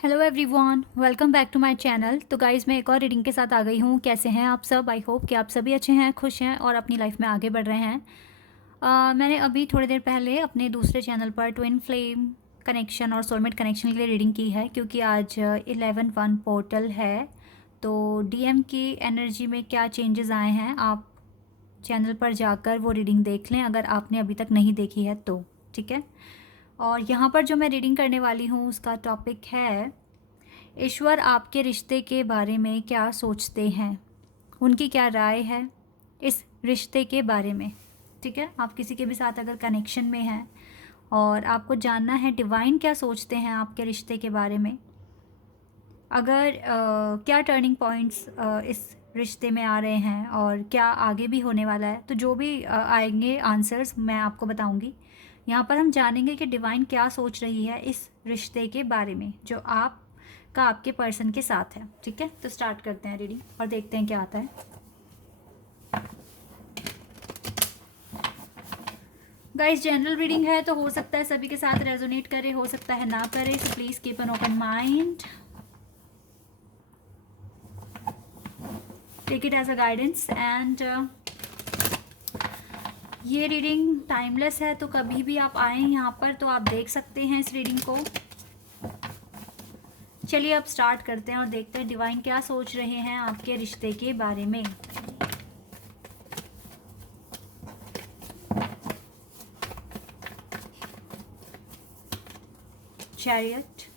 Hello everyone, welcome back to my channel. तो guys, मैं एक और रीडिंग के साथ आ गई हूँ। कैसे हैं आप सब? आई होप कि आप सभी अच्छे हैं, खुश हैं और अपनी लाइफ में आगे बढ़ रहे हैं। मैंने अभी थोड़ी देर पहले अपने दूसरे चैनल पर ट्विन फ्लेम कनेक्शन और सोलमेट कनेक्शन के लिए रीडिंग की है, क्योंकि आज 11/1 पोर्टल है। तो डीएम की एनर्जी में क्या चेंजेस आए हैं, आप चैनल पर जाकर वो रीडिंग देख लें अगर आपने अभी तक नहीं देखी है तो। ठीक है। और यहाँ पर जो मैं रीडिंग करने वाली हूँ उसका टॉपिक है, ईश्वर आपके रिश्ते के बारे में क्या सोचते हैं, उनकी क्या राय है इस रिश्ते के बारे में। ठीक है। आप किसी के भी साथ अगर कनेक्शन में हैं और आपको जानना है डिवाइन क्या सोचते हैं आपके रिश्ते के बारे में, अगर क्या टर्निंग पॉइंट्स इस रिश्ते में आ रहे हैं और क्या आगे भी होने वाला है, तो जो भी आएंगे आंसर्स मैं आपको बताऊंगी। यहाँ पर हम जानेंगे कि डिवाइन क्या सोच रही है इस रिश्ते के बारे में जो आप का आपके पर्सन के साथ है। ठीक है। तो स्टार्ट करते हैं रीडिंग और देखते हैं क्या आता है। गाइस, जनरल रीडिंग है तो हो सकता है सभी के साथ रेजोनेट करे, हो सकता है ना करे, so please keep an open mind, take it as a guidance and ये रीडिंग टाइमलेस है, तो कभी भी आप आए यहाँ पर तो आप देख सकते हैं इस रीडिंग को। चलिए अब स्टार्ट करते हैं और देखते हैं डिवाइन क्या सोच रहे हैं आपके रिश्ते के बारे में। Chariot,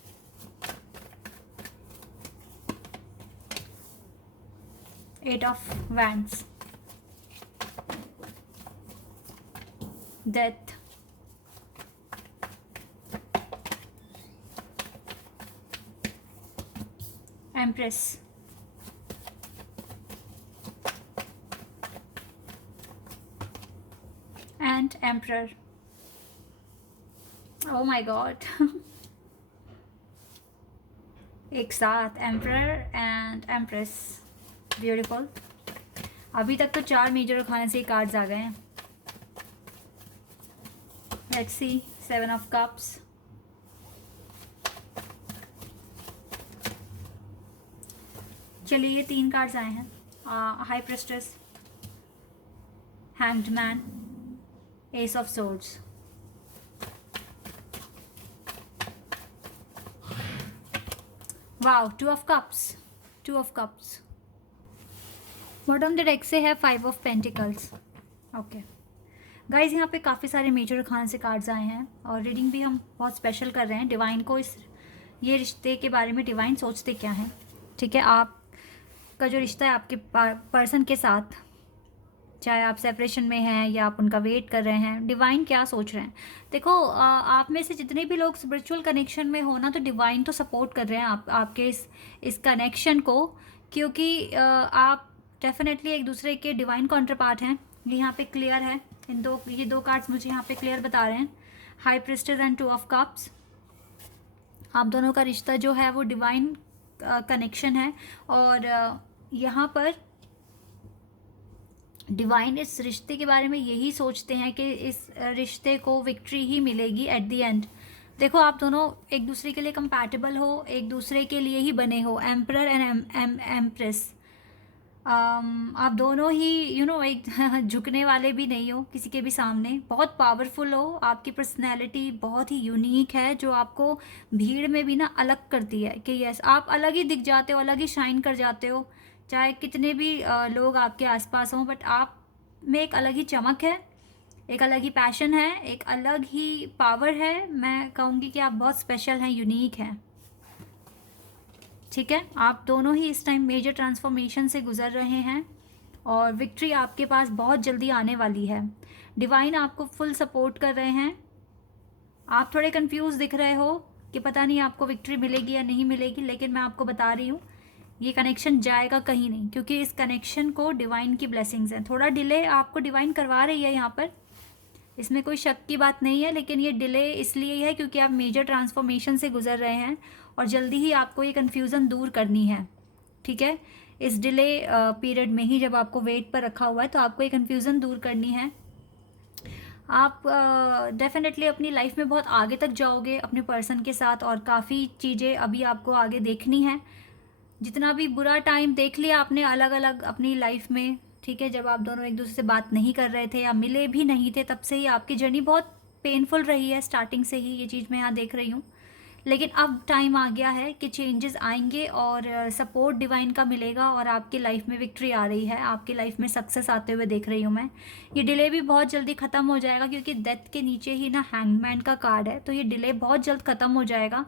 eight of wands, death, empress, and emperor. Oh my God एक साथ एम्परर एंड एम्प्रेस, ब्यूटीफुल। अभी तक तो 4 मेजर खाने से ही कार्ड्स आ गए हैं। लेट्स सी, 7 ऑफ कप्स, चलिए ये 3 कार्ड्स आए हैं। High प्रेस्टेस, hanged man, S of swords. Wow, 2 of cups, 2 of cups. Bottom the deck से है 5 ऑफ पेंटिकल्स। ओके गाइज, यहाँ पे काफ़ी सारे मेजर खान से कार्ड्स आए हैं और रीडिंग भी हम बहुत स्पेशल कर रहे हैं। डिवाइन को ये रिश्ते के बारे में डिवाइन सोचते क्या हैं। ठीक है। आपका जो रिश्ता है आपके पर्सन के साथ, चाहे आप सेपरेशन में हैं या आप उनका वेट कर रहे हैं, डिवाइन क्या सोच रहे हैं। देखो, आप में से जितने भी लोग स्पिरिचुअल कनेक्शन में हो ना, तो डिवाइन तो सपोर्ट कर रहे हैं आपके इस कनेक्शन को, क्योंकि आप डेफिनेटली एक दूसरे के डिवाइन काउंटर पार्ट हैं। ये यहाँ पे क्लियर है। ये दो कार्ड्स मुझे यहाँ पे क्लियर बता रहे हैं, high priestess and 2 of cups. आप दोनों का रिश्ता जो है वो डिवाइन कनेक्शन है और यहाँ पर डिवाइन इस रिश्ते के बारे में यही सोचते हैं कि इस रिश्ते को विक्ट्री ही मिलेगी एट द एंड। देखो, आप दोनों एक दूसरे के लिए कंपैटिबल हो, एक दूसरे के लिए ही बने हो, एम्परर एंड एम्प्रेस। आप दोनों ही एक झुकने वाले भी नहीं हो किसी के भी सामने, बहुत पावरफुल हो। आपकी पर्सनैलिटी बहुत ही यूनिक है जो आपको भीड़ में भी ना अलग करती है कि यस, आप अलग ही दिख जाते हो, अलग ही शाइन कर जाते हो, चाहे कितने भी लोग आपके आसपास हों, बट आप में एक अलग ही चमक है, एक अलग ही पैशन है, एक अलग ही पावर है। मैं कहूँगी कि आप बहुत स्पेशल हैं, यूनिक हैं। ठीक है। आप दोनों ही इस टाइम मेजर ट्रांसफॉर्मेशन से गुजर रहे हैं और विक्ट्री आपके पास बहुत जल्दी आने वाली है। डिवाइन आपको फुल सपोर्ट कर रहे हैं। आप थोड़े कंफ्यूज दिख रहे हो कि पता नहीं आपको विक्ट्री मिलेगी या नहीं मिलेगी, लेकिन मैं आपको बता रही हूँ ये कनेक्शन जाएगा कहीं नहीं, क्योंकि इस कनेक्शन को डिवाइन की ब्लेसिंग्स हैं। थोड़ा डिले आपको डिवाइन करवा रही है यहाँ पर, इसमें कोई शक की बात नहीं है, लेकिन ये डिले इसलिए है क्योंकि आप मेजर ट्रांसफॉर्मेशन से गुजर रहे हैं और जल्दी ही आपको ये कन्फ्यूज़न दूर करनी है। ठीक है। इस डिले पीरियड में ही जब आपको वेट पर रखा हुआ है तो आपको ये कन्फ्यूज़न दूर करनी है। आप डेफ़िनेटली अपनी लाइफ में बहुत आगे तक जाओगे अपने पर्सन के साथ, और काफ़ी चीज़ें अभी आपको आगे देखनी है। जितना भी बुरा टाइम देख लिया आपने अलग अलग अपनी लाइफ में, ठीक है, जब आप दोनों एक दूसरे से बात नहीं कर रहे थे या मिले भी नहीं थे, तब से ही आपकी जर्नी बहुत पेनफुल रही है, स्टार्टिंग से ही ये चीज़ मैं यहाँ देख रही हूँ। लेकिन अब टाइम आ गया है कि चेंजेस आएंगे और सपोर्ट डिवाइन का मिलेगा और आपकी लाइफ में विक्ट्री आ रही है, आपकी लाइफ में सक्सेस आते हुए देख रही हूँ मैं। ये डिले भी बहुत जल्दी ख़त्म हो जाएगा, क्योंकि डेथ के नीचे ही ना हैंगमैन का कार्ड है, तो ये डिले बहुत जल्द ख़त्म हो जाएगा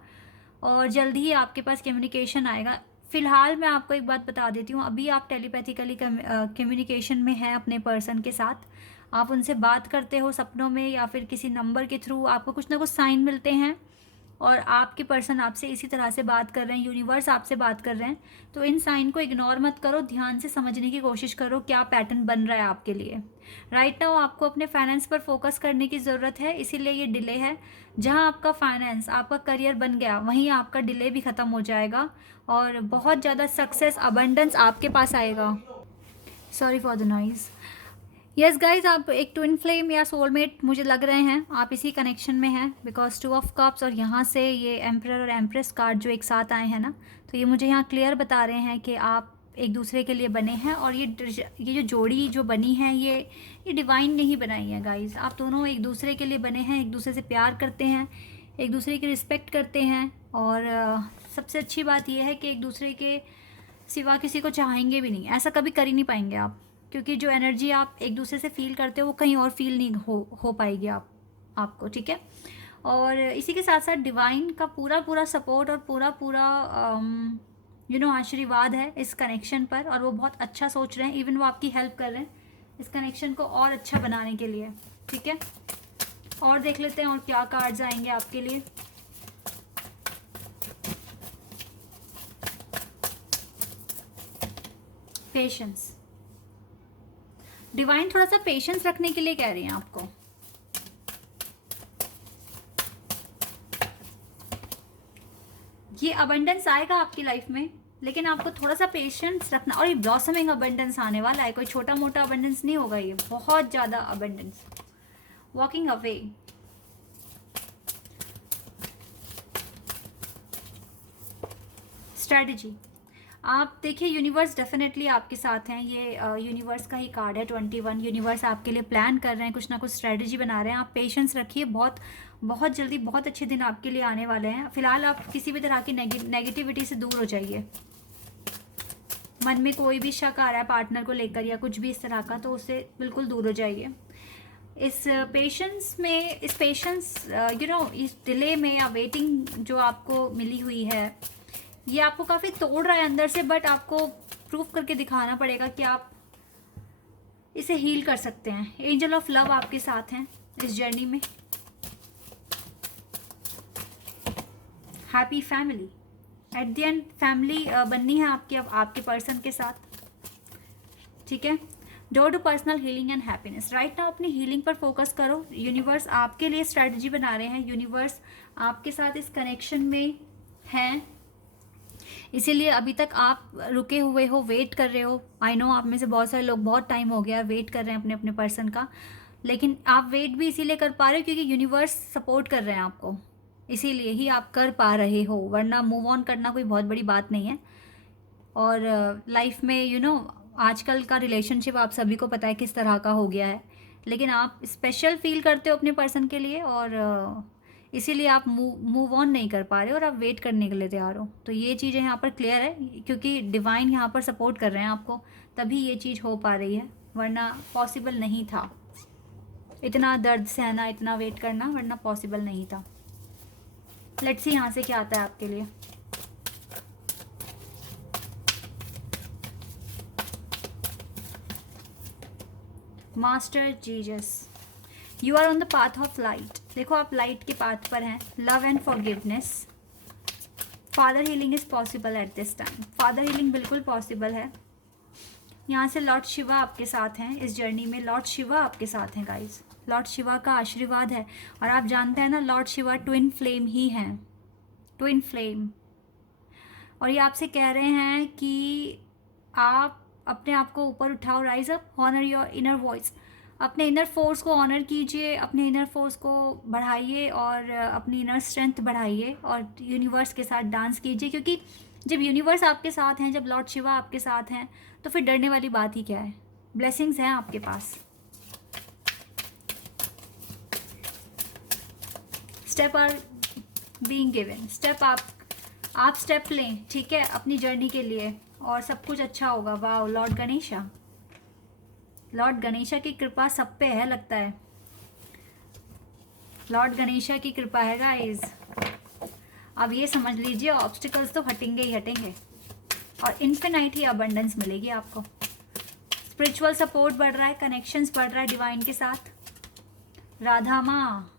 और जल्द ही आपके पास कम्युनिकेशन आएगा। फ़िलहाल मैं आपको एक बात बता देती हूँ, अभी आप टेलीपैथिकली कम्युनिकेशन में हैं अपने पर्सन के साथ। आप उनसे बात करते हो सपनों में या फिर किसी नंबर के थ्रू, आपको कुछ ना कुछ साइन मिलते हैं और आपके पर्सन आपसे इसी तरह से बात कर रहे हैं, यूनिवर्स आपसे बात कर रहे हैं। तो इन साइन को इग्नोर मत करो, ध्यान से समझने की कोशिश करो क्या पैटर्न बन रहा है आपके लिए। राइट नाउ आपको अपने फाइनेंस पर फोकस करने की ज़रूरत है, इसीलिए ये डिले है। जहां आपका फाइनेंस, आपका करियर बन गया, वहीं आपका डिले भी ख़त्म हो जाएगा और बहुत ज़्यादा सक्सेस, अबंडेंस आपके पास आएगा। Sorry for the noise. Yes guys, आप एक ट्विन फ्लेम या सोलमेट मुझे लग रहे हैं, आप इसी कनेक्शन में हैं, बिकॉज 2 ऑफ कप्स और यहाँ से ये एम्परर और एम्प्रेस कार्ड जो एक साथ आए हैं ना, तो ये मुझे यहाँ क्लियर बता रहे हैं कि आप एक दूसरे के लिए बने हैं। और ये जो जोड़ी जो बनी है, ये डिवाइन ने ही बनाई है गाइज। आप दोनों एक दूसरे के लिए बने हैं, एक दूसरे से प्यार करते हैं, एक दूसरे की रिस्पेक्ट करते हैं, और सबसे अच्छी बात यह है कि एक दूसरे के सिवा किसी को चाहेंगे भी नहीं, ऐसा कभी कर ही नहीं पाएंगे आप, क्योंकि जो एनर्जी आप एक दूसरे से फील करते हो वो कहीं और फील नहीं हो पाएगी आपको, ठीक है। और इसी के साथ साथ डिवाइन का पूरा पूरा सपोर्ट और पूरा पूरा आशीर्वाद है इस कनेक्शन पर, और वो बहुत अच्छा सोच रहे हैं, इवन वो आपकी हेल्प कर रहे हैं इस कनेक्शन को और अच्छा बनाने के लिए, ठीक है। और देख लेते हैं और क्या कार्ड्स आएंगे आपके लिए। पेशेंस, डिवाइन थोड़ा सा पेशेंस रखने के लिए कह रही हैं आपको। ये अबंडेंस आएगा आपकी लाइफ में, लेकिन आपको थोड़ा सा पेशेंस रखना। और ये ब्लॉसमिंग अबंडेंस आने वाला है, कोई छोटा मोटा अबंडेंस नहीं होगा, ये बहुत ज़्यादा अबंडेंस। वॉकिंग अवे, स्ट्रेटजी, आप देखिए यूनिवर्स डेफिनेटली आपके साथ हैं। ये यूनिवर्स का ही कार्ड है 21। यूनिवर्स आपके लिए प्लान कर रहे हैं, कुछ ना कुछ स्ट्रेटजी बना रहे हैं। आप पेशेंस रखिए, बहुत बहुत जल्दी बहुत अच्छे दिन आपके लिए आने वाले हैं। फिलहाल आप किसी भी तरह की नेगेटिविटी से दूर हो जाइए। मन में कोई भी शक आ रहा है पार्टनर को लेकर या कुछ भी इस तरह का, तो उससे बिल्कुल दूर हो जाइए। इस पेशेंस में, इस पेशेंस इस डिले में या वेटिंग जो आपको मिली हुई है, ये आपको काफ़ी तोड़ रहा है अंदर से, बट आपको प्रूव करके दिखाना पड़ेगा कि आप इसे हील कर सकते हैं। एंजल ऑफ लव आपके साथ हैं इस जर्नी में। Happy family, at the end family बननी है आपकी अब आपके पर्सन के साथ, ठीक है। Door to personal healing and happiness, right now अपनी हीलिंग पर फोकस करो। यूनिवर्स आपके लिए स्ट्रेटजी बना रहे हैं, यूनिवर्स आपके साथ इस कनेक्शन में हैं, इसीलिए अभी तक आप रुके हुए हो, वेट कर रहे हो। आई नो आप में से बहुत सारे लोग बहुत टाइम हो गया वेट कर रहे हैं अपने अपने पर्सन का, लेकिन आप वेट भी इसीलिए कर पा रहे हो क्योंकि यूनिवर्स सपोर्ट कर रहे हैं आपको, इसीलिए ही आप कर पा रहे हो, वरना मूव ऑन करना कोई बहुत बड़ी बात नहीं है। और लाइफ में आजकल का रिलेशनशिप आप सभी को पता है किस तरह का हो गया है, लेकिन आप स्पेशल फील करते हो अपने पर्सन के लिए, और इसीलिए आप मूव ऑन नहीं कर पा रहे हो और आप वेट करने के लिए तैयार हो। तो ये चीज़ें यहाँ पर क्लियर है, क्योंकि डिवाइन यहाँ पर सपोर्ट कर रहे हैं आपको, तभी ये चीज़ हो पा रही है, वरना पॉसिबल नहीं था। इतना दर्द सहना, इतना वेट करना, वरना पॉसिबल नहीं था। लेट्स सी यहाँ से क्या आता है आपके लिए। Master Jesus, you are on the path of light. देखो आप लाइट के पाथ पर हैं। Love and forgiveness, father healing is possible at this time. Father healing बिल्कुल पॉसिबल है। यहाँ से लॉर्ड शिवा आपके साथ हैं इस जर्नी में। लॉर्ड शिवा आपके साथ हैं गाइज, लॉर्ड शिवा का आशीर्वाद है। और आप जानते हैं ना, लॉर्ड शिवा ट्विन फ्लेम ही हैं, ट्विन फ्लेम। और ये आपसे कह रहे हैं कि आप अपने आप को ऊपर उठाओ, rise up, honour your inner voice. अपने इनर फोर्स को ऑनर कीजिए, अपने इनर फोर्स को बढ़ाइए और अपनी इनर स्ट्रेंथ बढ़ाइए और यूनिवर्स के साथ डांस कीजिए, क्योंकि जब यूनिवर्स आपके साथ हैं, जब लॉर्ड शिवा आपके साथ हैं, तो फिर डरने वाली बात ही क्या है। ब्लेसिंग्स हैं आपके पास। Step are being given. Step आप स्टेप लें, ठीक है, अपनी जर्नी के लिए, और सब कुछ अच्छा होगा। वाह, लॉर्ड गणेशा, लॉर्ड गणेशा की कृपा सब पे है लगता है। लॉर्ड गणेशा की कृपा है गाइस। अब ये समझ लीजिए, ऑब्स्टिकल्स तो हटेंगे ही हटेंगे और इन्फिनाइट ही अबंडेंस मिलेगी आपको। स्पिरिचुअल सपोर्ट बढ़ रहा है, कनेक्शंस बढ़ रहा है डिवाइन के साथ। राधा माँ,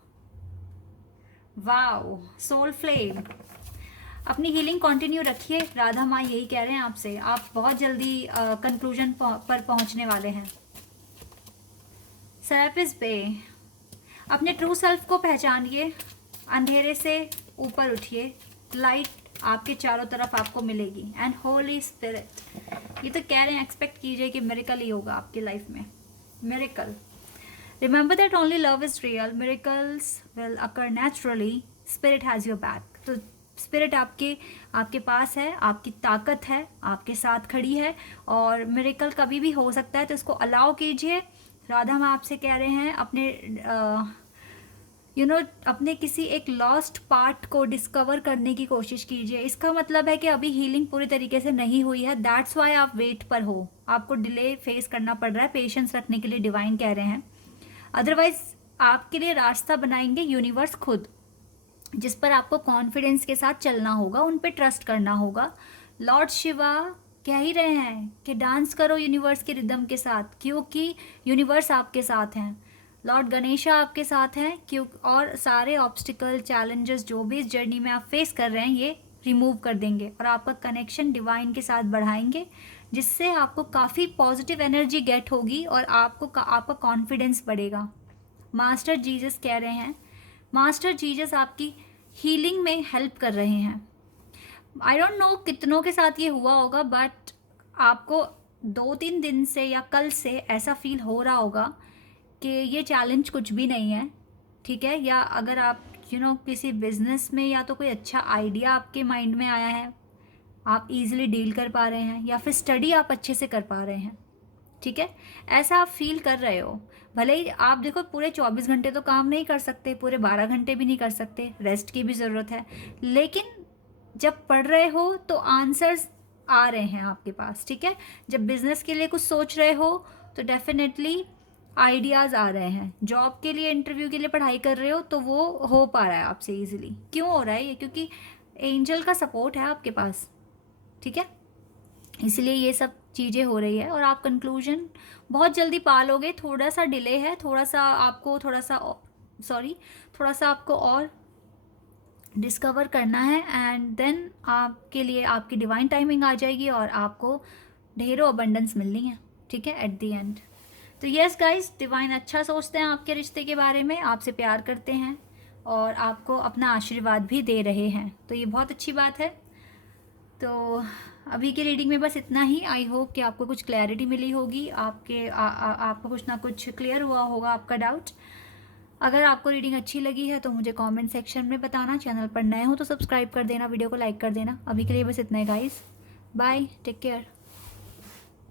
वाओ, सोल फ्लेम। अपनी हीलिंग कंटिन्यू रखिए, राधा माँ यही कह रहे हैं आपसे। आप बहुत जल्दी कंक्लूजन पर पहुंचने वाले हैं। सर्विस पे अपने ट्रू सेल्फ को पहचानिए, अंधेरे से ऊपर उठिए, लाइट आपके चारों तरफ आपको मिलेगी। एंड होली स्पिरिट, ये तो कह रहे हैं, एक्सपेक्ट कीजिए कि मिरेकल ही होगा आपकी लाइफ में। Miracle, remember that only love is real, miracles will occur naturally, spirit has your back. तो स्पिरिट आपके पास है, आपकी ताकत है, आपके साथ खड़ी है और मिरेकल कभी भी हो सकता है, तो इसको अलाउ कीजिए। राधा माँ आपसे कह रहे हैं अपने अपने किसी एक लॉस्ट पार्ट को डिस्कवर करने की कोशिश कीजिए। इसका मतलब है कि अभी हीलिंग पूरी तरीके से नहीं हुई है, दैट्स वाई आप वेट पर हो, आपको डिले फेस करना पड़ रहा है। पेशेंस रखने के लिए डिवाइन कह रहे हैं, अदरवाइज आपके लिए रास्ता बनाएंगे यूनिवर्स खुद, जिस पर आपको कॉन्फिडेंस के साथ चलना होगा, उन पे ट्रस्ट करना होगा। लॉर्ड शिवा कह ही रहे हैं कि डांस करो यूनिवर्स के रिदम के साथ, क्योंकि यूनिवर्स आपके साथ हैं। लॉर्ड गणेशा आपके साथ हैं, क्यों, और सारे ऑब्स्टिकल चैलेंजेस जो भी इस जर्नी में आप फेस कर रहे हैं, ये रिमूव कर देंगे और आपका कनेक्शन डिवाइन के साथ बढ़ाएंगे, जिससे आपको काफ़ी पॉजिटिव एनर्जी गेट होगी और आपका कॉन्फिडेंस बढ़ेगा। मास्टर जीसस कह रहे हैं, मास्टर जीसस आपकी हीलिंग में हेल्प कर रहे हैं। आई डोंट नो कितनों के साथ ये हुआ होगा, बट आपको 2-3 दिन से या कल से ऐसा फील हो रहा होगा कि ये चैलेंज कुछ भी नहीं है, ठीक है। या अगर आप किसी बिजनेस में या तो कोई अच्छा आइडिया आपके माइंड में आया है, आप इजीली डील कर पा रहे हैं, या फिर स्टडी आप अच्छे से कर पा रहे हैं, ठीक है, ऐसा आप फील कर रहे हो। भले ही आप देखो पूरे 24 घंटे तो काम नहीं कर सकते, पूरे 12 घंटे भी नहीं कर सकते, रेस्ट की भी ज़रूरत है, लेकिन जब पढ़ रहे हो तो आंसर्स आ रहे हैं आपके पास, ठीक है। जब बिजनेस के लिए कुछ सोच रहे हो तो डेफिनेटली आइडियाज़ आ रहे हैं। जॉब के लिए, इंटरव्यू के लिए पढ़ाई कर रहे हो तो वो हो पा रहा है आपसे इजीली। क्यों हो रहा है ये? क्योंकि एंजल का सपोर्ट है आपके पास, ठीक है, इसलिए ये सब चीज़ें हो रही है और आप कंक्लूजन बहुत जल्दी पा लोगे। थोड़ा सा डिले है, थोड़ा सा आपको और डिस्कवर करना है, एंड देन आपके लिए आपकी डिवाइन टाइमिंग आ जाएगी और आपको ढेरों अबंडेंस मिलनी है, ठीक है, एट द एंड। तो यस गाइस, डिवाइन अच्छा सोचते हैं आपके रिश्ते के बारे में, आपसे प्यार करते हैं और आपको अपना आशीर्वाद भी दे रहे हैं, तो ये बहुत अच्छी बात है। तो अभी की रीडिंग में बस इतना ही। आई होप कि आपको कुछ क्लैरिटी मिली होगी, आपको कुछ ना कुछ क्लियर हुआ होगा आपका डाउट। अगर आपको रीडिंग अच्छी लगी है तो मुझे कमेंट सेक्शन में बताना। चैनल पर नए हो तो सब्सक्राइब कर देना, वीडियो को लाइक कर देना। अभी के लिए बस इतना ही गाइस, बाय, टेक केयर।